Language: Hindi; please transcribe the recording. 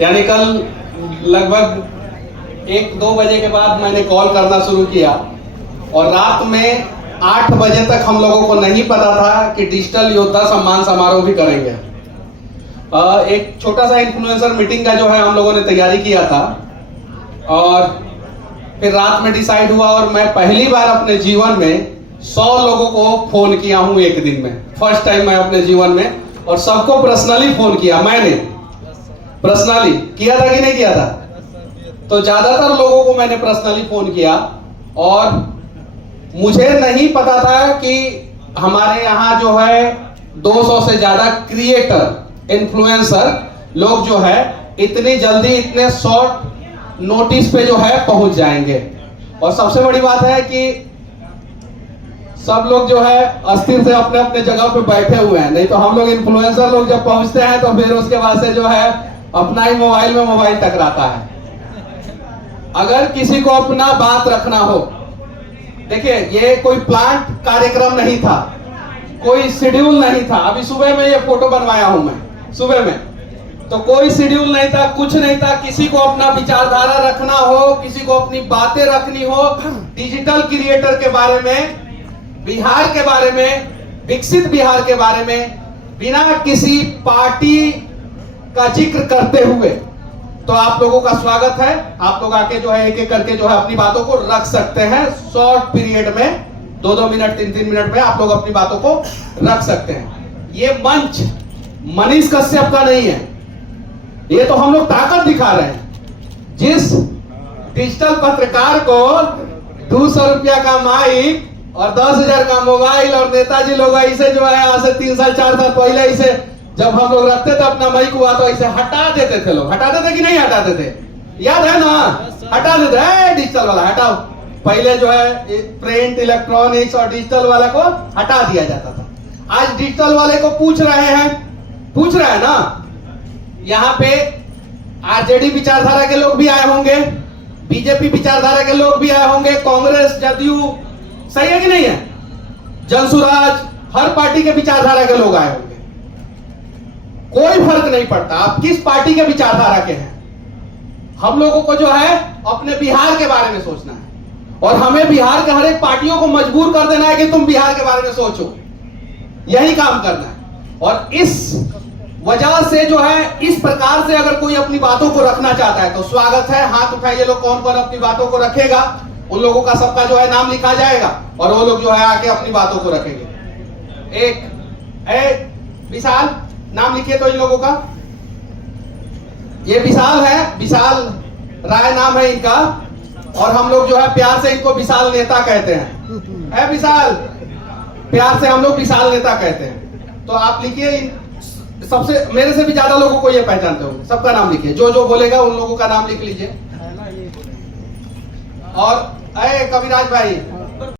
यानी कल लगभग 1-2 बजे के बाद मैंने कॉल करना शुरू किया और रात में 8 बजे तक हम लोगों को नहीं पता था कि डिजिटल योद्धा सम्मान समारोह भी करेंगे। एक छोटा सा इन्फ्लुएंसर मीटिंग का जो है हम लोगों ने तैयारी किया था और फिर रात में डिसाइड हुआ और मैं पहली बार अपने जीवन में 100 लोगों को फोन किया हूं एक दिन में। फर्स्ट टाइम मैं अपने जीवन में, और सबको पर्सनली फोन किया। मैंने पर्सनली किया था कि नहीं किया था? तो ज्यादातर लोगों को मैंने पर्सनली फोन किया और मुझे नहीं पता था कि हमारे यहां जो है 200 से ज्यादा क्रिएटर इन्फ्लुएंसर लोग जो है इतनी जल्दी इतने शॉर्ट नोटिस पे जो है पहुंच जाएंगे। और सबसे बड़ी बात है कि सब लोग जो है अस्थिर से अपने अपने जगह पे बैठे हुए हैं। नहीं तो हम लोग इन्फ्लुएंसर लोग जब पहुंचते हैं तो फिर उसके बाद से जो है अपना ही मोबाइल में मोबाइल टकराता है। अगर किसी को अपना बात रखना हो, देखिए ये कोई प्लांट कार्यक्रम नहीं था, कोई शेड्यूल नहीं था। अभी सुबह में ये फोटो बनवाया हूं मैं सुबह में, तो कोई शेड्यूल नहीं था, कुछ नहीं था। किसी को अपना विचारधारा रखना हो, किसी को अपनी बातें रखनी हो डिजिटल क्रिएटर के बारे में, बिहार के बारे में, विकसित बिहार के बारे में, बिना किसी पार्टी का जिक्र करते हुए, तो आप लोगों का स्वागत है। आप लोग आके जो है एक एक करके जो है अपनी बातों को रख सकते हैं। शॉर्ट पीरियड में 2-2 मिनट 3-3 मिनट में आप लोग अपनी बातों को रख सकते हैं। ये मंच मनीष कश्यप का नहीं है, ये तो हम लोग ताकत दिखा रहे हैं। जिस डिजिटल पत्रकार को 200 रुपया का माइक और 10,000 का मोबाइल, और नेताजी लोग ऐसे जो है आज से 3 साल 4 साल पहले इसे जब हम लोग रखते थे अपना माइक हुआ तो इसे हटा देते थे। लोग हटाते थे कि नहीं हटाते थे? याद है ना? हटा देते हैं। डिजिटल वाला हटाओ। पहले जो है प्रिंट, इलेक्ट्रॉनिक्स और डिजिटल वाले को हटा दिया जाता था। आज डिजिटल वाले को पूछ रहे हैं ना। यहाँ पे आरजेडी विचारधारा के लोग भी आए होंगे, बीजेपी विचारधारा के लोग भी आए होंगे, कांग्रेस, जदयू, सही है कि नहीं है? जनसुराज, हर पार्टी के विचारधारा के लोग आए होंगे। कोई फर्क नहीं पड़ता आप किस पार्टी के विचारधारा के हैं। हम लोगों को जो है अपने बिहार के बारे में सोचना है और हमें बिहार के हर एक पार्टियों को मजबूर कर देना है कि तुम बिहार के बारे में सोचो। यही काम करना है। और इस वजह से जो है इस प्रकार से अगर कोई अपनी बातों को रखना चाहता है तो स्वागत है। हाथ उठाइए लोग, कौन कौन अपनी बातों को रखेगा। उन लोगों का सबका जो है नाम लिखा जाएगा और वो लोग जो है आके अपनी बातों को रखेंगे। एक विशाल, नाम लिखिए तो इन लोगों का। ये विशाल है, विशाल राय नाम है इनका, और हम लोग जो है प्यार से इनको विशाल नेता कहते हैं। है विशाल, प्यार से हम लोग विशाल नेता कहते हैं। तो आप लिखिए, सबसे मेरे से भी ज्यादा लोगों को ये पहचानते होंगे, सबका नाम लिखिए। जो जो बोलेगा उन लोगों का नाम लिख लीजिए। और कविराज भाई,